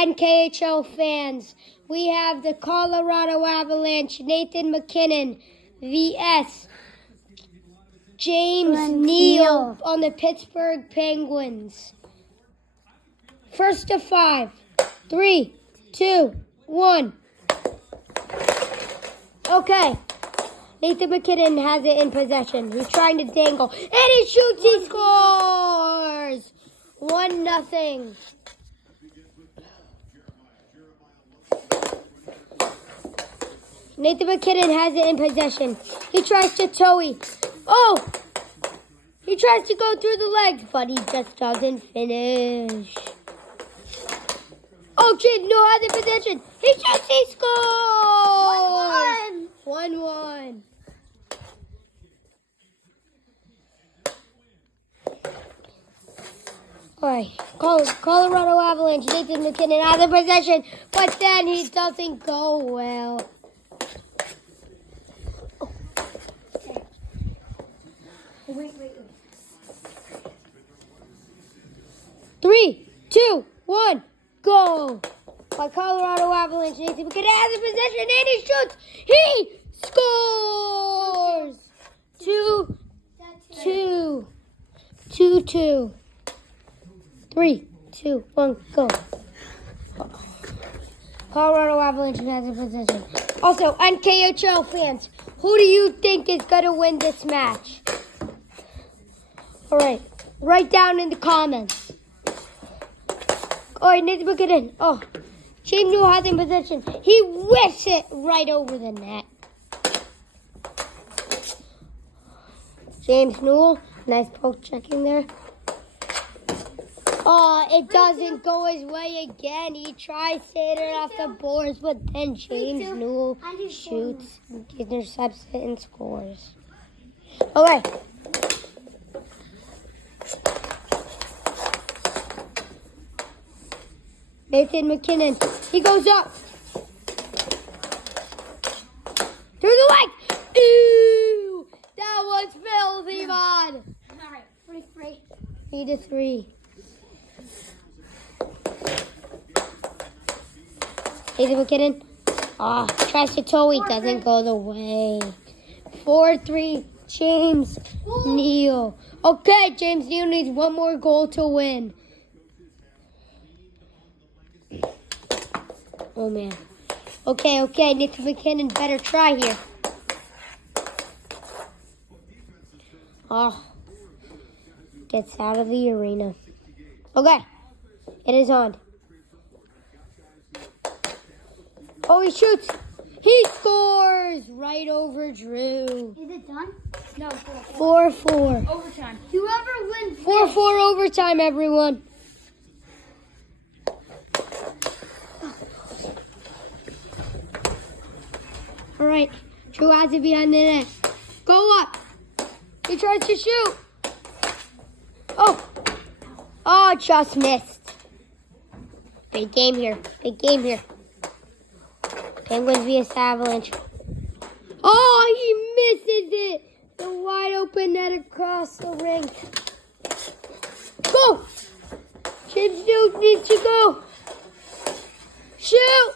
NKHL fans, we have the Colorado Avalanche, Nathan McKinnon, vs. James Neal on the Pittsburgh Penguins. First to 5. 3, 2, 1. Okay. Nathan McKinnon has it in possession. He's trying to dangle. And he shoots. He scores. 1-0. Nathan McKinnon has it in possession. He tries to toe. Oh! He tries to go through the legs, but he just doesn't finish. Oh, James Neal has it in possession. He shoots. He scores. 1-1. All right, Colorado Avalanche, Nathan McKinnon has the possession, but then he doesn't go well. Oh. Wait. 3, 2, 1, go! By Colorado Avalanche, Nathan McKinnon has the possession, and he shoots. He scores. 2-2. 3, 2, 1, go. Colorado Avalanche has a possession. Also, NKHL fans, who do you think is going to win this match? All right, write down in the comments. All right, Nathan McKinnon. Oh, James Neal has in possession. He whiffs it right over the net. James Neal, nice poke checking there. Oh, it doesn't go his way again. He tries to hit it off the boards, but then James Neal shoots, intercepts it, and scores. All right. Nathan McKinnon, he goes up. Through the leg. Ooh, that was filthy, man. All right, 3-3. 3-3. Nathan McKinnon. Tries to toe. He doesn't go the way. 4-3. James Neal. Okay, James Neal needs one more goal to win. Oh, man. Okay. Nathan McKinnon better try here. Gets out of the arena. Okay. It is on. Oh, he shoots. He scores right over Drew. Is it done? No, 4-4. overtime. Whoever wins. 4-4 overtime, everyone. All right. Drew has it behind the net. Go up. He tries to shoot. Oh, just missed. Big game here. Penguins vs. Avalanche. Oh, he misses it. The wide open net across the ring. Go. James Neal needs to go. Shoot.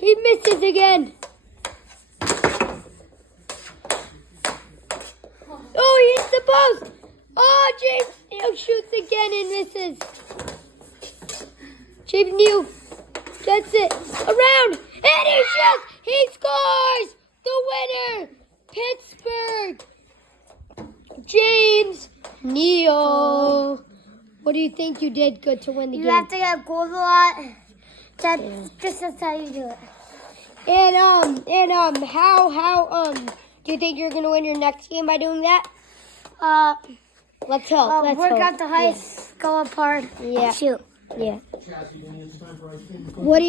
He misses again. Oh, he hits the post. Oh, James Neal shoots again and misses. James Neal gets it around, and he shoots. He scores the winner, Pittsburgh. James Neal. What do you think you did good to win the game? You have to get goals a lot. That's how you do it. And how do you think you're gonna win your next game by doing that? Let's hope. Work out the heights, go up hard, and shoot. Yeah. What do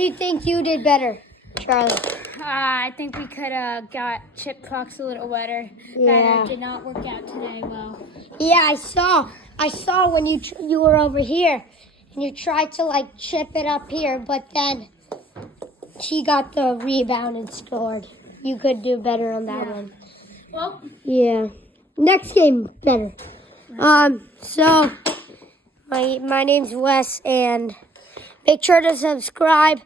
you think you did better, Charlie? I think we could have got chip pucks a little better. Yeah. That did not work out today well. Yeah, I saw when you were over here and you tried to like chip it up here, but then she got the rebound and scored. You could do better on that one. Well. Yeah. Next game, better. So my name's Wes, and make sure to subscribe.